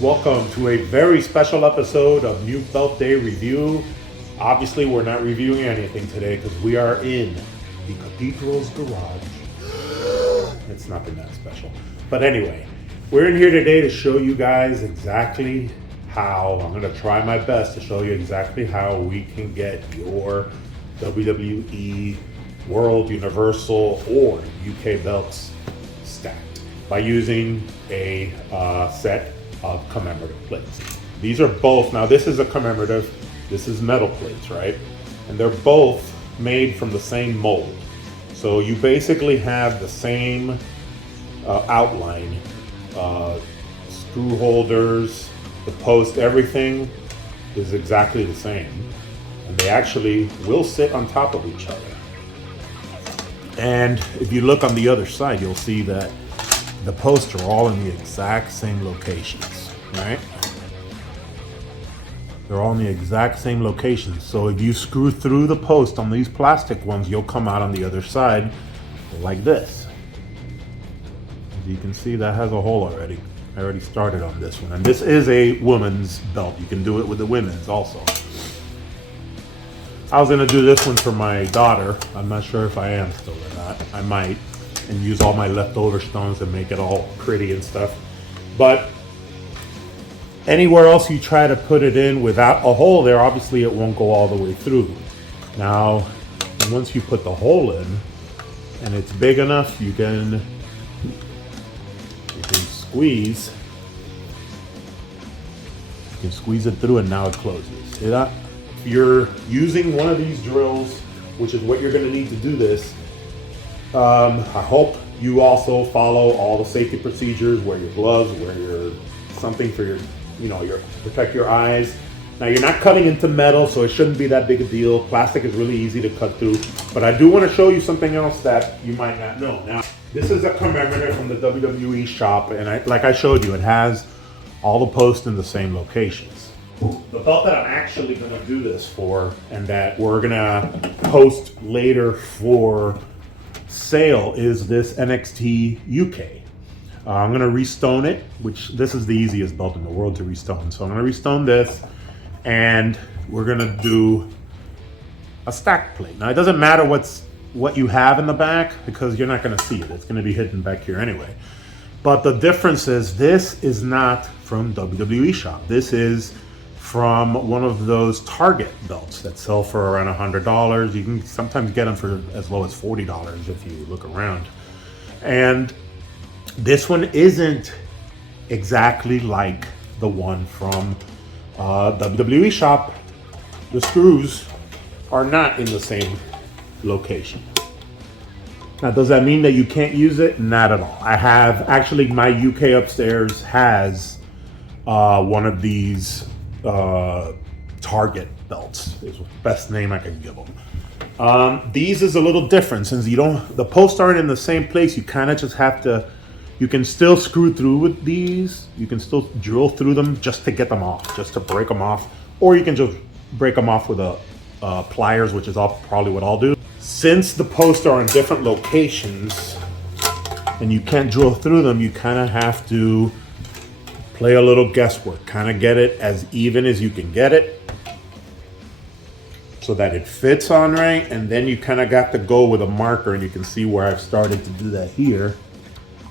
Welcome to a very special episode of New Belt Day Review. Obviously, we're not reviewing anything today because we are in the Cathedral's garage. It's nothing that special. But anyway, we're in here today to show you guys exactly how, I'm going to try my best to show you exactly how we can get your WWE World, Universal, or UK belts stacked by using a set of commemorative plates. These are both, now this is a commemorative, this is metal plates, right? And they're both made from the same mold. So you basically have the same outline, screw holders, the post, everything is exactly the same. And they actually will sit on top of each other. And if you look on the other side, you'll see that the posts are all in the exact same locations, right? They're all in the exact same locations. So if you screw through the post on these plastic ones, you'll come out on the other side like this. As you can see, that has a hole already. I already started on this one. And this is a woman's belt. You can do it with the women's also. I was gonna do this one for my daughter. I'm not sure if I am still or not. I might. And use all my leftover stones and make it all pretty and stuff. But anywhere else you try to put it in without a hole there, obviously it won't go all the way through. Now, once you put the hole in and it's big enough, you can squeeze. You can squeeze it through and now it closes. See that? If you're using one of these drills, which is what you're gonna need to do this, I hope you also follow all the safety procedures, wear your gloves, wear your something for your, protect your eyes. Now you're not cutting into metal, so it shouldn't be that big a deal. Plastic is really easy to cut through, but I do want to show you something else that you might not know. Now, this is a commemorative from the WWE shop, and like I showed you, it has all the posts in the same locations. The belt that I'm actually going to do this for, and that we're going to post later for sale, is this NXT UK. I'm going to restone it, which this is the easiest belt in the world to restone. So I'm going to restone this, and we're going to do a stack plate. Now it doesn't matter what you have in the back because you're not going to see it. It's going to be hidden back here anyway. But the difference is this is not from WWE shop. This is from one of those Target belts that sell for around $100. You can sometimes get them for as low as $40 if you look around. And this one isn't exactly like the one from WWE shop. The screws are not in the same location. Now, does that mean that you can't use it? Not at all. I have, actually, my UK upstairs has one of these Target belts is the best name I can give them. These is a little different since the posts aren't in the same place. You kind of just have to, you can still screw through with these. You can still drill through them just to get them off, just to break them off. Or you can just break them off with pliers, which is probably what I'll do. Since the posts are in different locations and you can't drill through them, you kind of have to play a little guesswork, kind of get it as even as you can get it so that it fits on right, and then you kind of got to go with a marker, and you can see where I've started to do that here.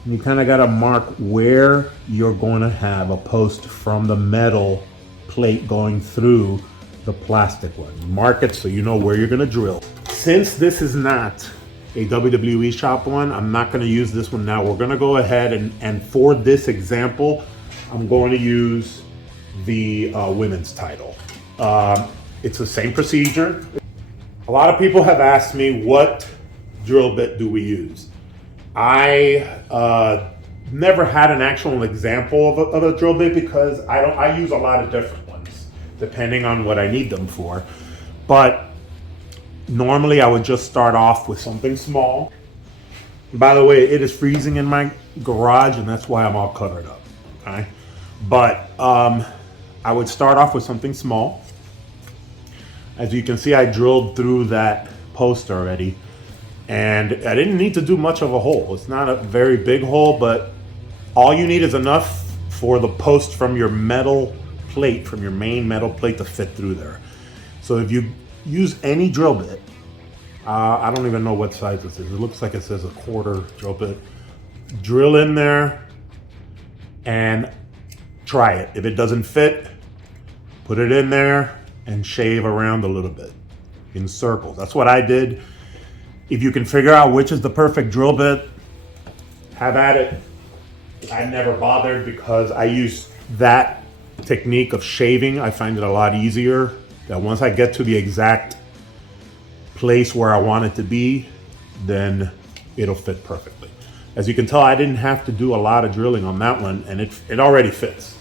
And you kind of got to mark where you're going to have a post from the metal plate going through the plastic one. Mark it so you know where you're going to drill. Since this is not a WWE shop one, I'm not going to use this one now. We're going to go ahead and for this example, I'm going to use the women's title. It's the same procedure. A lot of people have asked me, what drill bit do we use? I never had an actual example of a drill bit because I use a lot of different ones depending on what I need them for. But normally I would just start off with something small. By the way, it is freezing in my garage and that's why I'm all covered up, okay? But I would start off with something small. As you can see, I drilled through that post already. And I didn't need to do much of a hole. It's not a very big hole, but all you need is enough for the post from your metal plate, from your main metal plate, to fit through there. So if you use any drill bit, I don't even know what size this is. It looks like it says a 1/4 drill bit. Drill in there and try it. If it doesn't fit, put it in there and shave around a little bit in circles. That's what I did. If you can figure out which is the perfect drill bit, have at it. I never bothered because I use that technique of shaving. I find it a lot easier. That once I get to the exact place where I want it to be, then it'll fit perfectly. As you can tell, I didn't have to do a lot of drilling on that one, and it already fits.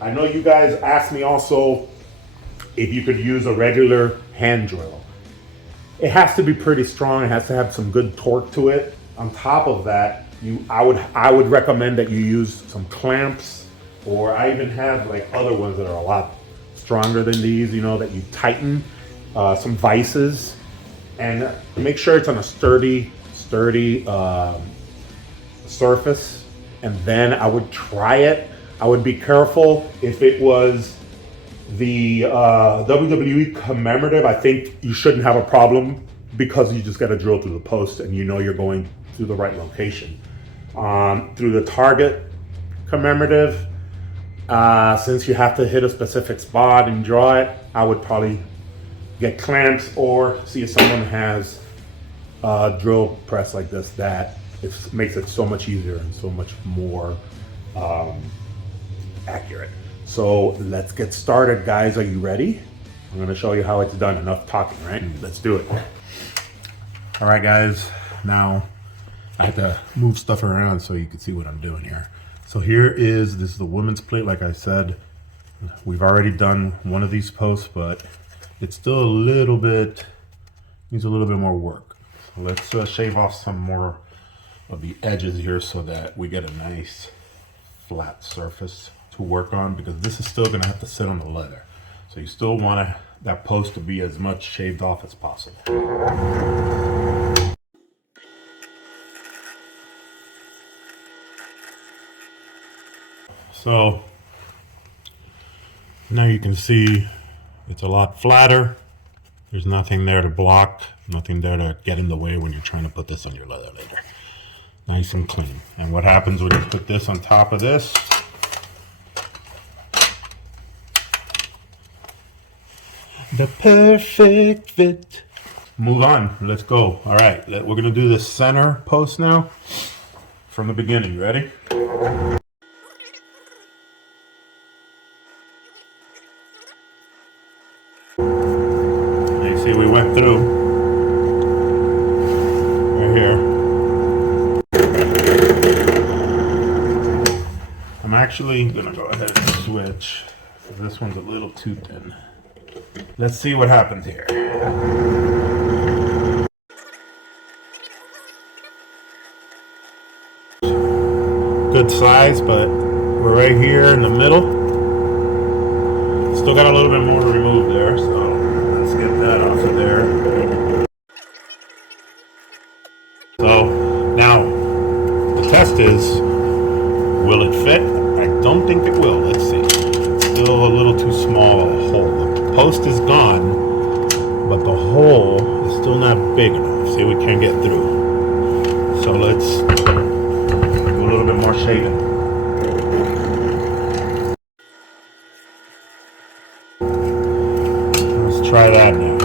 I know you guys asked me also if you could use a regular hand drill. It has to be pretty strong. It has to have some good torque to it. On top of that, I would recommend that you use some clamps, or I even have like other ones that are a lot stronger than these, you know, that you tighten, some vices, and make sure it's on a sturdy surface. And then I would try it. I would be careful if it was the WWE commemorative. I think you shouldn't have a problem because you just got to drill through the post and you know you're going through the right location. Through the Target commemorative, since you have to hit a specific spot and draw it, I would probably get clamps or see if someone has a drill press like this that it makes it so much easier and so much more accurate. So let's get started, guys. Are you ready? I'm going to show you how it's done. Enough talking, right? Let's do it. All right, guys. Now I have to move stuff around so you can see what I'm doing here. So this is the women's plate. Like I said, we've already done one of these posts, but it's still needs a little bit more work. So let's shave off some more of the edges here so that we get a nice flat surface to work on, because this is still going to have to sit on the leather. So you still want that post to be as much shaved off as possible. So now you can see it's a lot flatter. There's nothing there to block, nothing there to get in the way when you're trying to put this on your leather later. Nice and clean. And what happens when you put this on top of this? The perfect fit. Move on. Let's go. All right. We're going to do the center post now from the beginning. Ready? You see we went through right here. I'm actually going to go ahead and switch. This one's a little too thin. Let's see what happens here. Good size, but we're right here in the middle. Still got a little bit more to remove there, so let's get that off of there. So now the test is, will it fit? I don't think it will. Let's see. It's still a little too small a hole. Post is gone, but the hole is still not big enough. See, we can't get through. So let's do a little bit more shaving. Let's try that now.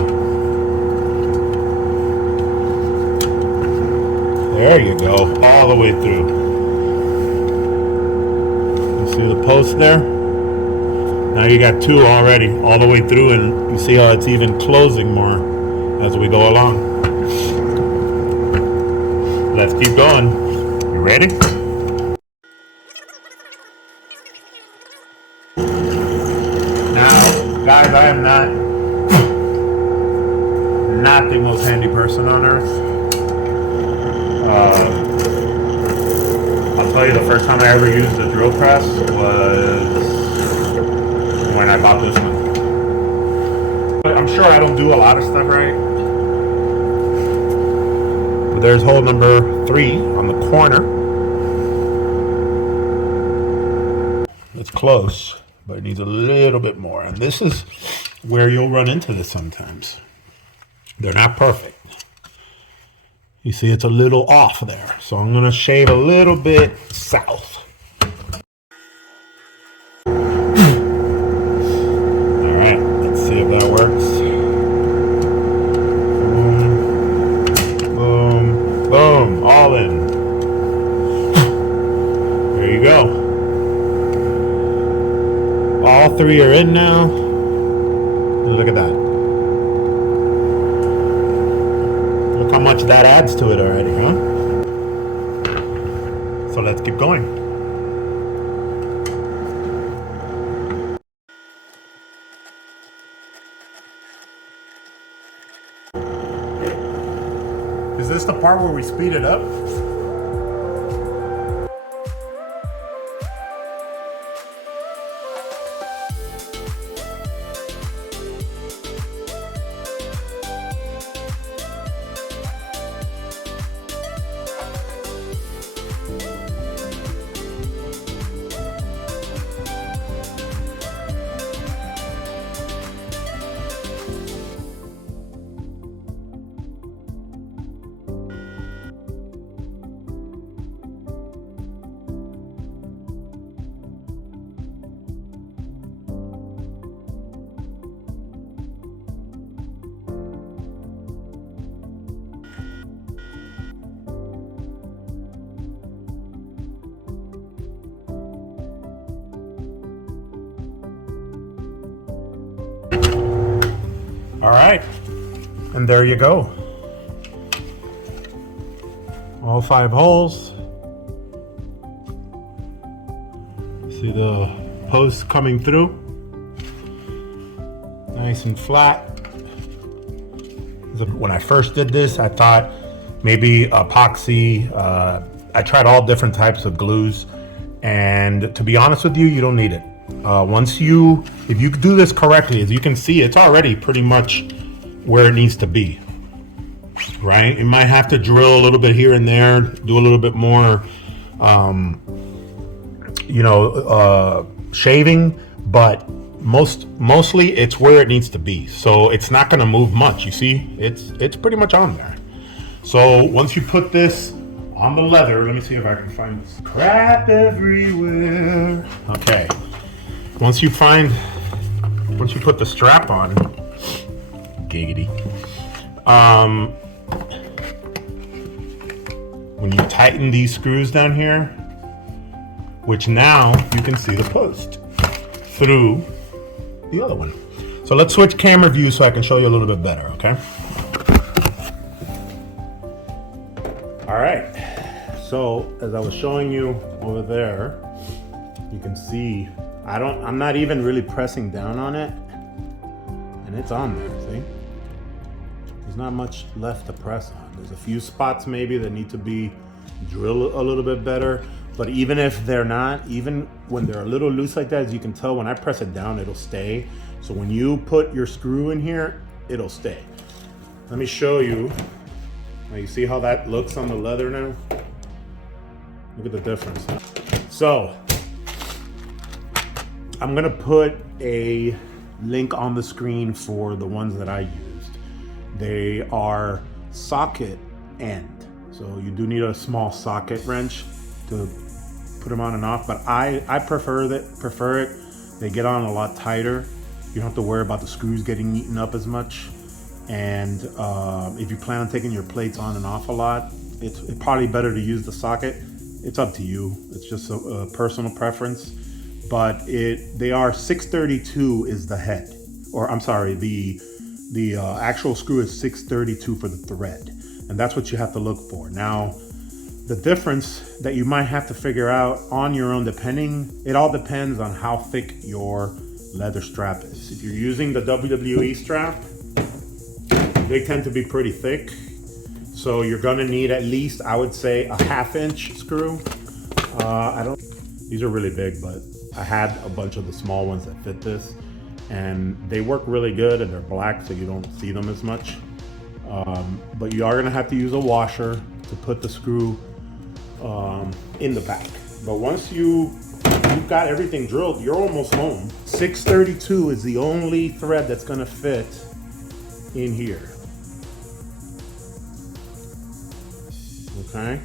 There you go, all the way through. You see the post there? Now you got two already, all the way through, and you see how it's even closing more as we go along. Let's keep going. You ready? Now, guys, I am not the most handy person on earth. I'll tell you, the first time I ever used a drill press was when I bought this one. But I'm sure I don't do a lot of stuff right. there's hole number 3 on the corner. It's close, but it needs a little bit more. And this is where you'll run into this sometimes. They're not perfect. You see, it's a little off there. So I'm going to shave a little bit south. All right, let's see if that works. Boom, boom, boom, all in. There you go. All 3 are in now. Look at that. Look how much that adds to it already, huh? So let's keep going. Is this the part where we speed it up? All right, and there you go. All 5 holes. See the posts coming through. Nice and flat. When I first did this, I thought maybe epoxy. I tried all different types of glues, and to be honest with you, you don't need it. If you do this correctly, as you can see, it's already pretty much where it needs to be, right? You might have to drill a little bit here and there, do a little bit more, shaving, but mostly it's where it needs to be. So it's not going to move much. You see, it's pretty much on there. So once you put this on the leather, let me see if I can find this crap everywhere. Okay. Once you put the strap on, giggity. When you tighten these screws down here, which now you can see the post through the other one. So let's switch camera view so I can show you a little bit better, okay? All right. So as I was showing you over there, you can see I'm not even really pressing down on it, and it's on there, see? There's not much left to press on. There's a few spots maybe that need to be drilled a little bit better, but even if they're not, even when they're a little loose like that, as you can tell, when I press it down, it'll stay. So when you put your screw in here, it'll stay. Let me show you. Now you see how that looks on the leather now? Look at the difference. So, I'm gonna put a link on the screen for the ones that I used. They are socket end. So you do need a small socket wrench to put them on and off, but I prefer it. They get on a lot tighter. You don't have to worry about the screws getting eaten up as much. And if you plan on taking your plates on and off a lot, it's probably better to use the socket. It's up to you. It's just a personal preference. But they are 632 is the head, or I'm sorry, the actual screw is 632 for the thread, and that's what you have to look for. Now, the difference that you might have to figure out on your own, it all depends on how thick your leather strap is. If you're using the WWE strap, they tend to be pretty thick, so you're gonna need at least, I would say, a 1/2 inch screw. These are really big, but I had a bunch of the small ones that fit this, and they work really good, and they're black, so you don't see them as much. But you are gonna have to use a washer to put the screw in the back. But once you've got everything drilled, you're almost home. 632 is the only thread that's gonna fit in here. Okay.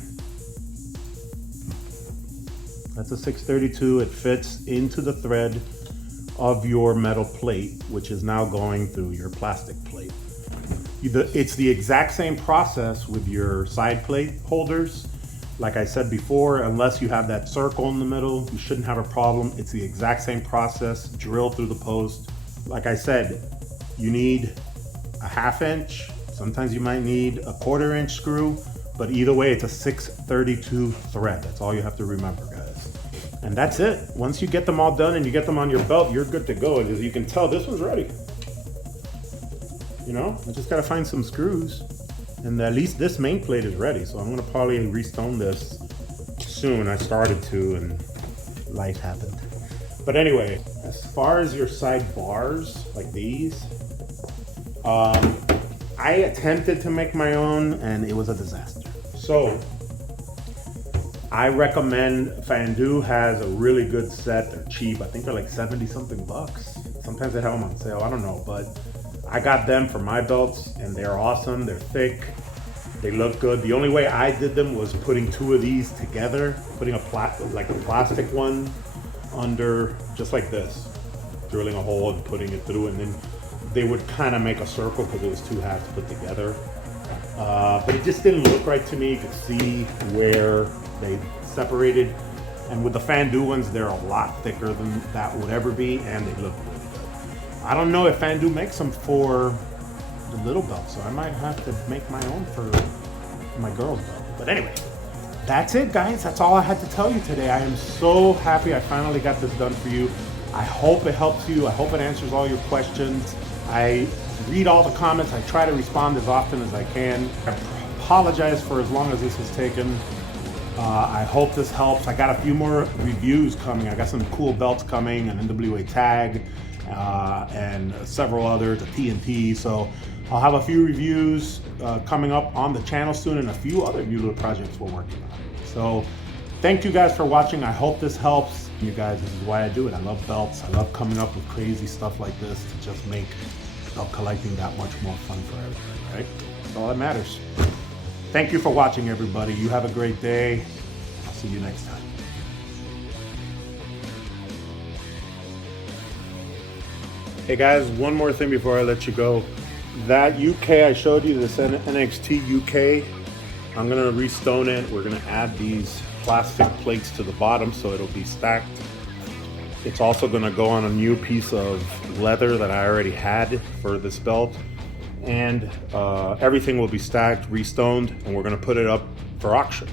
That's a 632. It fits into the thread of your metal plate, which is now going through your plastic plate. It's the exact same process with your side plate holders. Like I said before, unless you have that circle in the middle, you shouldn't have a problem. It's the exact same process, drill through the post. Like I said, you need a 1/2 inch. Sometimes you might need a 1/4 inch screw, but either way, it's a 632 thread. That's all you have to remember, guys. And that's it. Once you get them all done and you get them on your belt, you're good to go. And as you can tell, this one's ready. You know, I just gotta find some screws. And at least this main plate is ready. So I'm gonna probably restone this soon. I started to and life happened. But anyway, as far as your side bars, like these, I attempted to make my own and it was a disaster. So I recommend, Fandu has a really good set. They're cheap. I think they're like 70 something bucks. Sometimes they have them on sale, I don't know, but I got them for my belts and they're awesome. They're thick, they look good. The only way I did them was putting 2 of these together, putting a plastic one under, just like this, drilling a hole and putting it through, and then they would kind of make a circle because it was 2 halves put together. But it just didn't look right to me. You could see where they separated. And with the Fandu ones, they're a lot thicker than that would ever be, and they look really good. I don't know if Fandu makes them for the little belt, so I might have to make my own for my girl's belt. But anyway, that's it, guys. That's all I had to tell you today. I am so happy I finally got this done for you. I hope it helps you. I hope it answers all your questions. I read all the comments. I try to respond as often as I can. I apologize for as long as this has taken. I hope this helps. I got a few more reviews coming. I got some cool belts coming, an NWA tag, and several others, a TNT. So I'll have a few reviews coming up on the channel soon, and a few other new little projects we're working on. So thank you guys for watching. I hope this helps. You guys, this is why I do it. I love belts. I love coming up with crazy stuff like this to just make belt collecting that much more fun for everybody, right? That's all that matters. Thank you for watching, everybody. You have a great day. I'll see you next time. Hey guys, one more thing before I let you go. That UK I showed you, this NXT UK, I'm gonna restone it. We're gonna add these plastic plates to the bottom so it'll be stacked. It's also gonna go on a new piece of leather that I already had for this belt. And everything will be stacked, restoned, and we're gonna put it up for auction.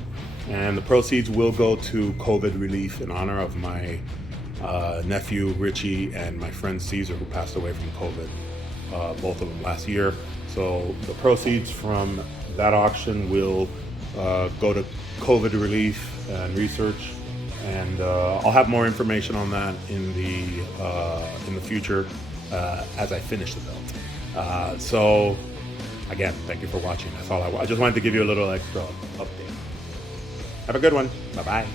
And the proceeds will go to COVID relief in honor of my nephew Richie and my friend Caesar, who passed away from COVID, both of them last year. So the proceeds from that auction will go to COVID relief and research, and I'll have more information on that in the future as I finish the belt. So again, thank you for watching. That's all I just wanted to give you a little extra update. Have a good one. Bye-bye.